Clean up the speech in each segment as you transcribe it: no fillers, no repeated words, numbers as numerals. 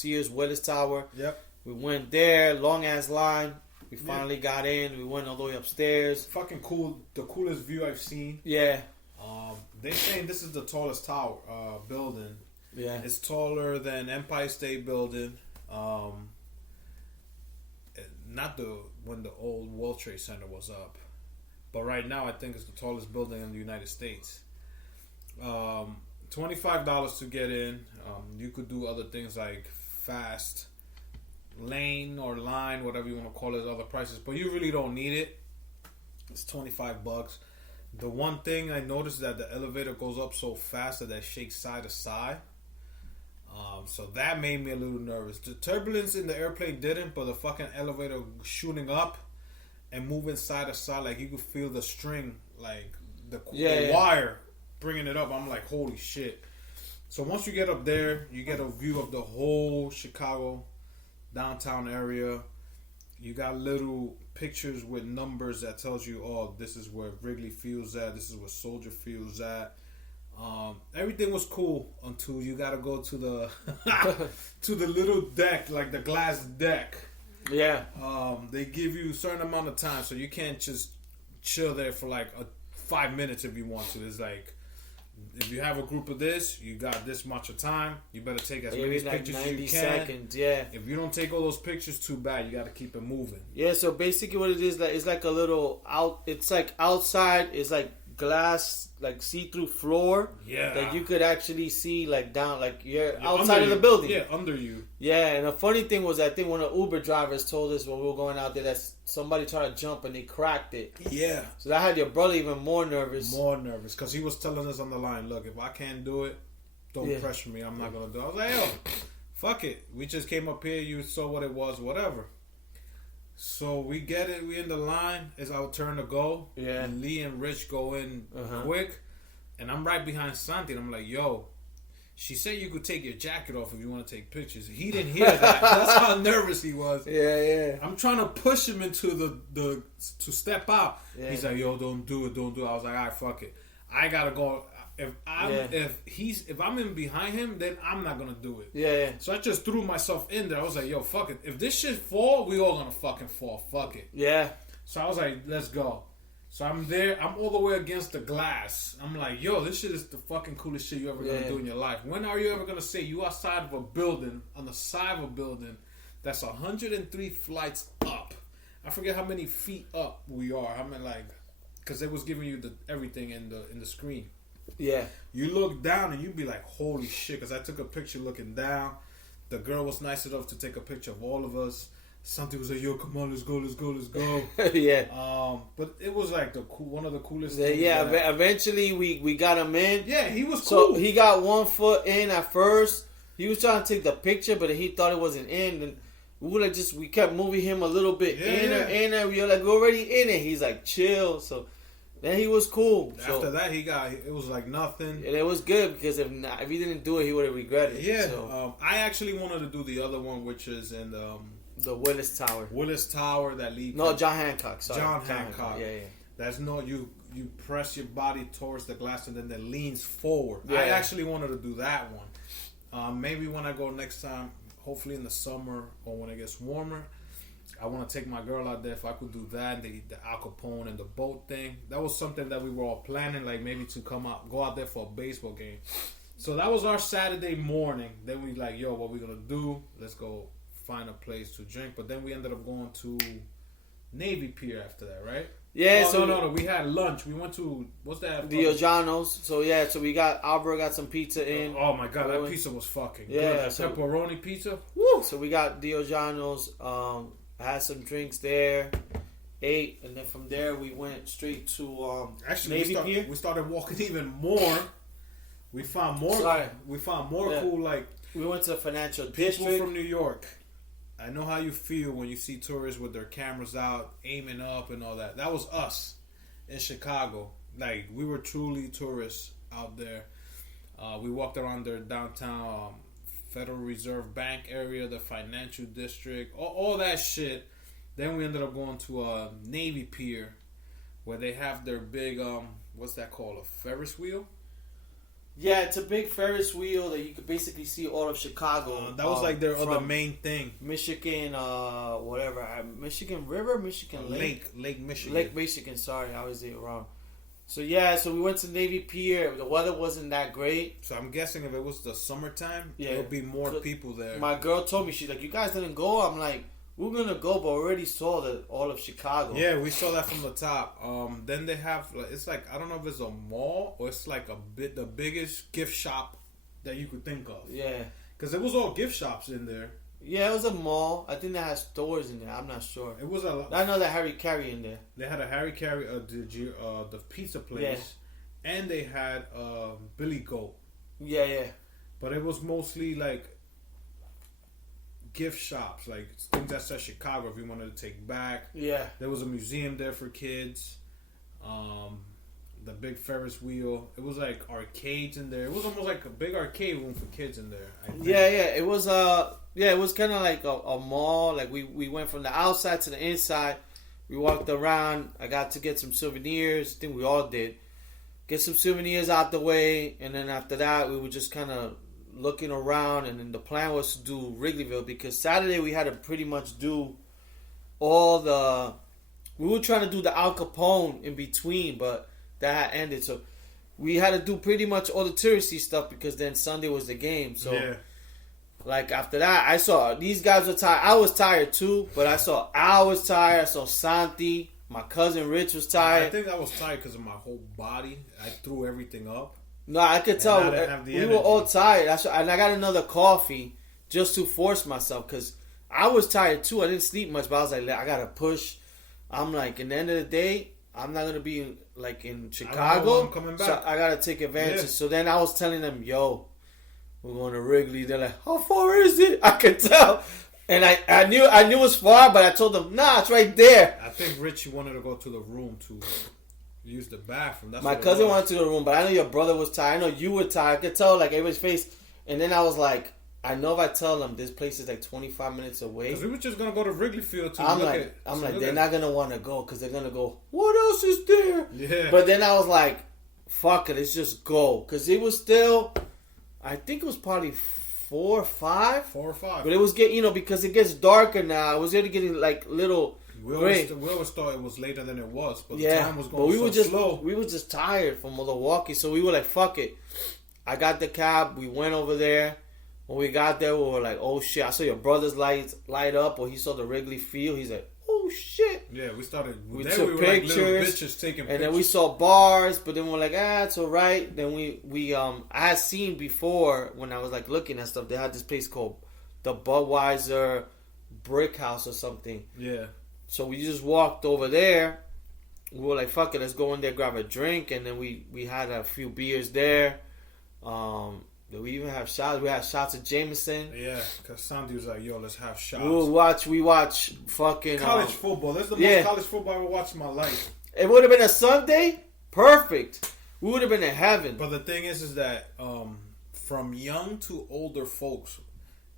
Sears Willis Tower. Yep. We went there, long ass line. We finally got in. We went all the way upstairs. Fucking cool. The coolest view I've seen. Yeah. They saying this is the tallest tower building. Yeah. It's taller than Empire State Building. Not when the old World Trade Center was up, but right now I think it's the tallest building in the United States. $25 to get in. You could do other things like fast lane or line, whatever you want to call it, other prices, but you really don't need it. It's $25. The one thing I noticed is that the elevator goes up so fast that it shakes side to side. So that made me a little nervous. The turbulence in the airplane didn't, but the fucking elevator shooting up and moving side to side, like you could feel the string, like the wire bringing it up. I'm like, holy shit. So once you get up there, you get a view of the whole Chicago downtown area. You got little pictures with numbers that tells you, oh, this is where Wrigley Field's at, this is where Soldier Field's at. Everything was cool until you gotta go to the to the little deck, like the glass deck. Yeah. They give you a certain amount of time, so you can't just chill there for like 5 minutes if you want to. It's like, if you have a group of this, you got this much of time. You better take as many like pictures as 90 you can. seconds, yeah. If you don't take all those pictures, too bad. You got to keep it moving. Yeah. So basically, what it is, like, it's like a little out. It's like outside. It's like glass, like see-through floor. Yeah. That you could actually see, like down, like you're outside of the building. Yeah, under you. Yeah, and the funny thing was, I think one of the Uber drivers told us when we were going out there that somebody tried to jump and they cracked it. Yeah. So that had your brother even more nervous. More nervous, because he was telling us on the line, look, if I can't do it, don't pressure me. I'm not going to do it. I was like, yo, fuck it. We just came up here. You saw what it was, whatever. So we get it. We in the line. It's our turn to go. Yeah. And Lee and Rich go in quick. And I'm right behind Santi. And I'm like, yo, she said you could take your jacket off if you want to take pictures. He didn't hear that. That's how nervous he was. Yeah. I'm trying to push him into the to step out. Yeah. He's like, yo, don't do it. I was like, all right, fuck it. I gotta go. If I'm in behind him, then I'm not gonna do it. Yeah. So I just threw myself in there. I was like, yo, fuck it. If this shit fall, we all gonna fucking fall. Fuck it. Yeah. So I was like, let's go. So I'm there. I'm all the way against the glass. I'm like, yo, this shit is the fucking coolest shit you ever gonna do in your life. When are you ever gonna say you outside of a building, on the side of a building that's 103 flights up? I forget how many feet up we are. I mean, like, because it was giving you everything in the screen. Yeah. You look down and you be like, holy shit, because I took a picture looking down. The girl was nice enough to take a picture of all of us. Something was like, yo, come on, let's go. Yeah. But it was like one of the coolest things. Yeah, eventually we got him in. Yeah, he was cool. So he got 1 foot in at first. He was trying to take the picture, but he thought it wasn't in. And we kept moving him a little bit in. We were like, we're already in it. He's like, chill. So then he was cool. After that, it was like nothing. And it was good, because if he didn't do it, he would have regretted it. Yeah. So. I actually wanted to do the other one, which is in the Willis Tower. Willis Tower that leads. No, John Hancock. Sorry. John Hancock. Yeah. That's you press your body towards the glass and then it leans forward. Yeah. I actually wanted to do that one. Maybe when I go next time, hopefully in the summer or when it gets warmer, I want to take my girl out there. If I could do that, the Al Capone and the boat thing. That was something that we were all planning, like maybe to go out there for a baseball game. So that was our Saturday morning. Then we like, yo, what we gonna do? Let's go find a place to drink. But then we ended up going to Navy Pier after that, right? Yeah. No. We had lunch. We went to, what's that? Diogiano's. So we got Albert got some pizza in. Oh my god, that pizza was fucking good. That pepperoni pizza. Woo! So we got Diogiano's. Had some drinks there, ate, and then from there we went straight to Navy Pier. We started walking even more. We found more. We found more cool, like, we went to the financial people district from New York. I know how you feel when you see tourists with their cameras out, aiming up and all that. That was us in Chicago. Like, we were truly tourists out there. We walked around their downtown Federal Reserve Bank area, the financial district, all that shit. Then we ended up going to a Navy Pier where they have their big, what's that called? A Ferris wheel? Yeah, it's a big Ferris wheel that you could basically see all of Chicago. That was like their other main thing. Michigan, whatever. Michigan River? Michigan Lake? Lake Michigan. Lake Michigan, sorry. I always say it wrong. So, yeah, so we went to Navy Pier. The weather wasn't that great. So, I'm guessing if it was the summertime, yeah, there would be more people there. My girl told me, she's like, you guys didn't go? I'm like, we're going to go, but we already saw all of Chicago. Yeah, we saw that from the top. Then they have, it's like, I don't know if it's a mall or it's like the biggest gift shop that you could think of. Yeah. Because it was all gift shops in there. Yeah, it was a mall. I think they had stores in there. I'm not sure. It was a. I know that Harry Carey in there. They had a Harry Carey, the pizza place, and they had Billy Goat. Yeah, yeah. But it was mostly like gift shops, like things that said Chicago. If you wanted to take back, yeah. There was a museum there for kids. The big Ferris wheel. It was like arcades in there. It was almost like a big arcade room for kids in there. I think. Yeah, yeah. It was it was kind of like a mall. Like we went from the outside to the inside. We walked around. I got to get some souvenirs. I think we all did. Get some souvenirs out the way, and then after that, we were just kind of looking around. And then the plan was to do Wrigleyville because Saturday we had to pretty much do all the. We were trying to do the Al Capone in between, but that had ended. So we had to do pretty much all the touristy stuff because then Sunday was the game. So, like after that, I saw these guys were tired. I was tired too, but I saw Al was tired. I saw Santi. My cousin Rich was tired. I think I was tired because of my whole body. I threw everything up. No, I could tell. We were all tired. And I got another coffee just to force myself because I was tired too. I didn't sleep much, but I was like, I gotta push. I'm like, at the end of the day, I'm not gonna be like in Chicago, I'm coming back. So I gotta take advantage. Yeah. So then I was telling them, "Yo, we're going to Wrigley." They're like, "How far is it?" I could tell, and I knew it was far, but I told them, "Nah, it's right there." I think Richie wanted to go to the room to use the bathroom. That's my cousin wanted to go to the room, but I know your brother was tired. I know you were tired. I could tell like everybody's face, and then I was like, I know if I tell them this place is like 25 minutes away. Because we were just going to go to Wrigley Field to I'm like, they're not going to want to go because they're going to go, what else is there? Yeah. But then I was like, fuck it, let's just go. Because it was still, I think it was probably 4 or 5. 4 or 5. But it was getting, because it gets darker now. It was already getting like little we always thought it was later than it was. But the time was going slow. We were just tired from Milwaukee. So we were like, fuck it. I got the cab. We went over there. When we got there, we were like, oh shit, I saw your brother's lights light up, or he saw the Wrigley Field. He's like, oh shit. Yeah, we started. We took took pictures. Like little bitches taking pictures. And then we saw bars, but then we're like, it's alright. Then we I had seen before when I was like looking at stuff, they had this place called the Budweiser Brick House or something. Yeah. So we just walked over there. We were like, fuck it, let's go in there, grab a drink. And then we had a few beers there. We even have shots. We had shots of Jameson. Yeah, because Sandy was like, yo, let's have shots. We watch fucking... college football. That's the most college football I ever watched in my life. It would have been a Sunday. Perfect. We would have been in heaven. But the thing is that from young to older folks,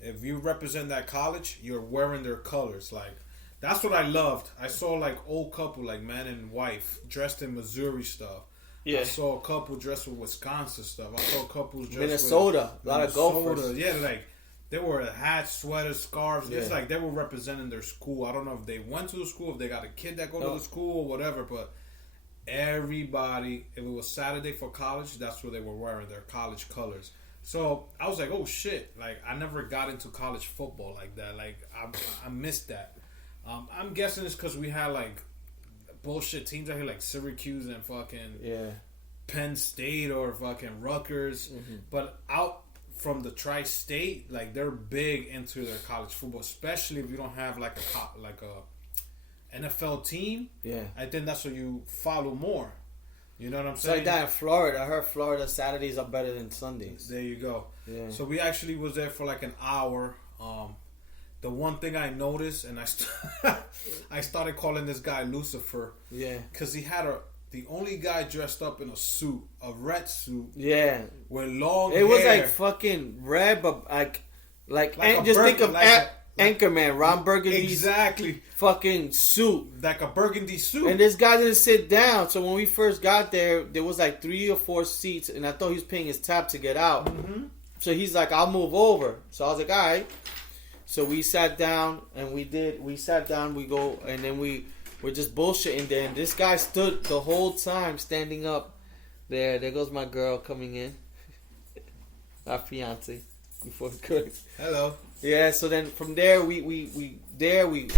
if you represent that college, you're wearing their colors. Like, that's what I loved. I saw like old couple, like man and wife, dressed in Missouri stuff. Yeah. I saw a couple dressed with Wisconsin stuff. I saw couples dressed Minnesota. A lot of Gophers. Yeah, like they wore hats, sweaters, scarves. Yeah. It's like they were representing their school. I don't know if they went to the school, if they got a kid that go to the school or whatever, but everybody, if it was Saturday for college, that's what they were wearing, their college colors. So I was like, oh shit. Like I never got into college football like that. Like I missed that. I'm guessing it's because we had like bullshit teams out here like Syracuse and fucking Penn State or fucking Rutgers, but out from the tri-state, like they're big into their college football, especially if you don't have like a NFL team. Yeah, I think that's what you follow more. You know what I'm saying? It's like that in Florida. I heard Florida Saturdays are better than Sundays. There you go. Yeah. So we actually was there for like an hour. The one thing I noticed, and I started calling this guy Lucifer. Yeah. Because he had the only guy dressed up in a suit, a red suit. Yeah. With long hair. It was like fucking red, but like just think of Anchorman, Ron Burgundy's exactly fucking suit. like a burgundy suit. And this guy didn't sit down. So when we first got there was like 3 or 4 seats, and I thought he was paying his tab to get out. Mm-hmm. So he's like, I'll move over. So I was like, all right. So we sat down, and we sat down, we go, and then we're just bullshitting there. And this guy stood the whole time standing up there. There goes my girl coming in. Our fiance. Before good. Hello. Yeah, so then from there we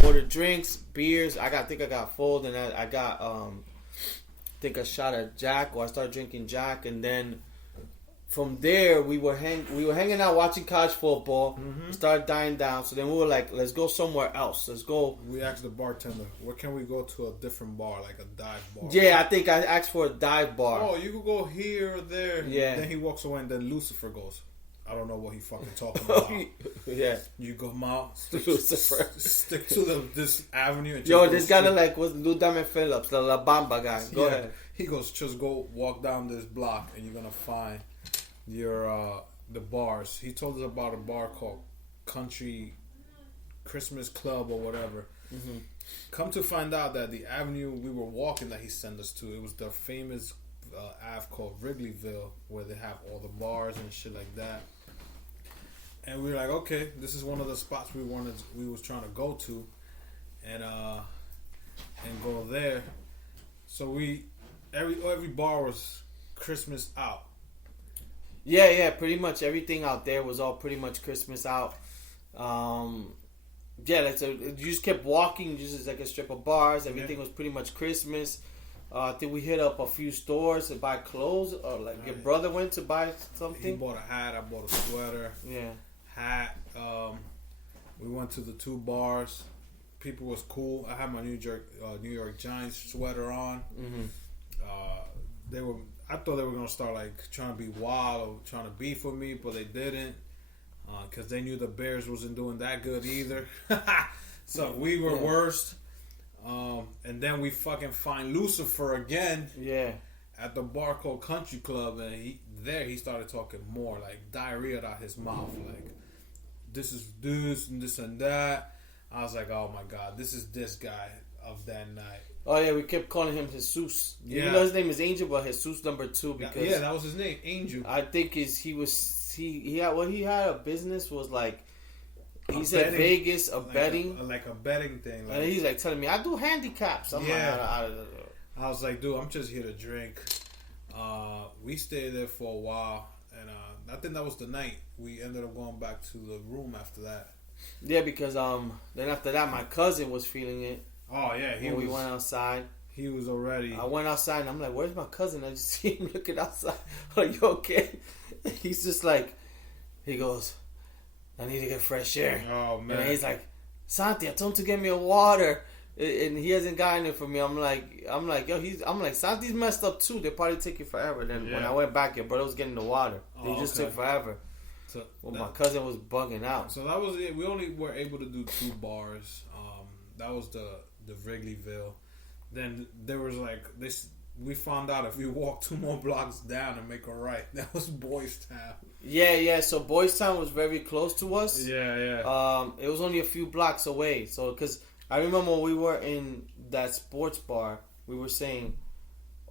ordered drinks, beers. I think I got full, and I got think a shot of Jack, or I started drinking Jack, and then from there we were hanging out watching college football. Mm-hmm. We started dying down, so then we were like, let's go somewhere else. Let's go. We asked the bartender, where can we go to a different bar, like a dive bar? Yeah, I think I asked for a dive bar. Oh, you could go here or there. Yeah. Then he walks away, and then Lucifer goes. I don't know what he fucking talking about. Yeah. You go out, Lucifer. stick to this avenue. And Yo, this guy like was Lou Diamond Phillips, the La Bamba guy. Go ahead. He goes, just go walk down this block, and you're gonna find your the bars. He told us about a bar called Country Christmas Club or whatever. Mm-hmm. Come to find out that the avenue we were walking that he sent us to, it was the famous Ave called Wrigleyville, where they have all the bars and shit like that. And we were like, okay, this is one of the spots we was trying to go to, and go there. So every bar was Christmas out. Yeah, pretty much everything out there was all pretty much Christmas out. You just kept walking, just like a strip of bars. Everything was pretty much Christmas. I think we hit up a few stores to buy clothes, or like your brother went to buy something. He bought a hat. I bought a sweater. Yeah. Hat. We went to the 2 bars. People was cool. I had my New York Giants sweater on. Mm-hmm. I thought they were gonna start like trying to be wild or trying to beef with me, but they didn't, because they knew the Bears wasn't doing that good either. So we were worst. And then we fucking find Lucifer again. Yeah. At the bar called Country Club, and he started talking more, like diarrhea out his mouth, like this is this and this and that. I was like, oh my god, this is this guy of that night. Oh yeah, we kept calling him Jesus. Yeah. Even though his name is Angel, but Jesus number 2 because that was his name, Angel. I think he had a business was like. He said betting, Vegas, betting. Like a betting thing. Like, and he's like telling me, I do handicaps. I'm like, I was like, dude, I'm just here to drink. We stayed there for a while. And I think that was the night. We ended up going back to the room after that. Yeah, because then after that, my cousin was feeling it. Oh, yeah. We went outside. He was already. I went outside, and I'm like, where's my cousin? I just see him looking outside. Are you okay? He's just like, he goes, I need to get fresh air. Oh, man. And he's like, Santi, I told him to get me a water. And he hasn't gotten it for me. I'm like, Santi's messed up too. They probably take it forever. Then when I went back, your brother was getting the water. They just took forever. So my cousin was bugging out. So that was it. We only were able to do 2 bars. That was the Wrigleyville. Then there was like this. We found out if we walk 2 more blocks down and make a right, that was Boys Town. Yeah. So Boys Town was very close to us. Yeah. It was only a few blocks away. So because I remember when we were in that sports bar, we were saying,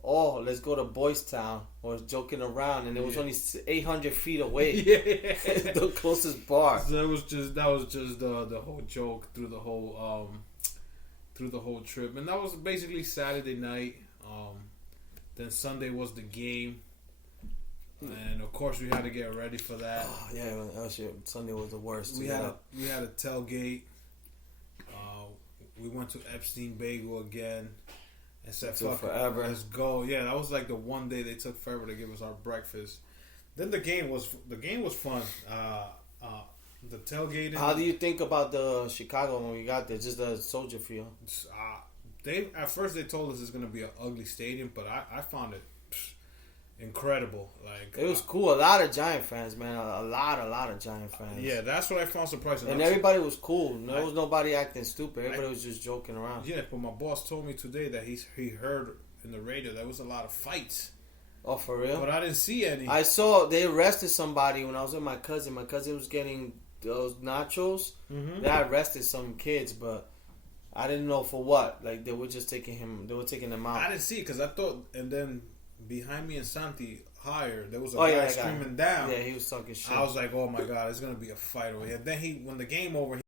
"Oh, let's go to Boys Town," or joking around, and it was only 800 feet away. Yeah. The closest bar. So that was just the whole joke through the whole trip, and that was basically Saturday night. Then Sunday was the game, and of course we had to get ready for that. Oh, yeah, Sunday was the worst. We had a tailgate. We went to Epstein Bagel again, and said, "Fuck forever, let's go." Yeah, that was like the one day they took forever to give us our breakfast. Then the game was fun. The tailgating. How do you think about the Chicago when we got there? Just the Soldier Field. At first they told us it's gonna be an ugly stadium, but I found it incredible. Like it was cool. A lot of Giant fans, man. A lot of Giant fans. Yeah, that's what I found surprising. And everybody was cool. There was nobody acting stupid. Everybody was just joking around. Yeah, but my boss told me today that he heard in the radio there was a lot of fights. Oh, for real? But I didn't see any. I saw they arrested somebody when I was with my cousin. My cousin was getting those nachos. Mm-hmm. They arrested some kids, but I didn't know for what. Like they were just taking him. They were taking him out. I didn't see it because I thought, and then behind me and Santi higher, there was a guy screaming down. Yeah, he was talking shit. I was like, oh my god, it's gonna be a fight over here. Then when the game over.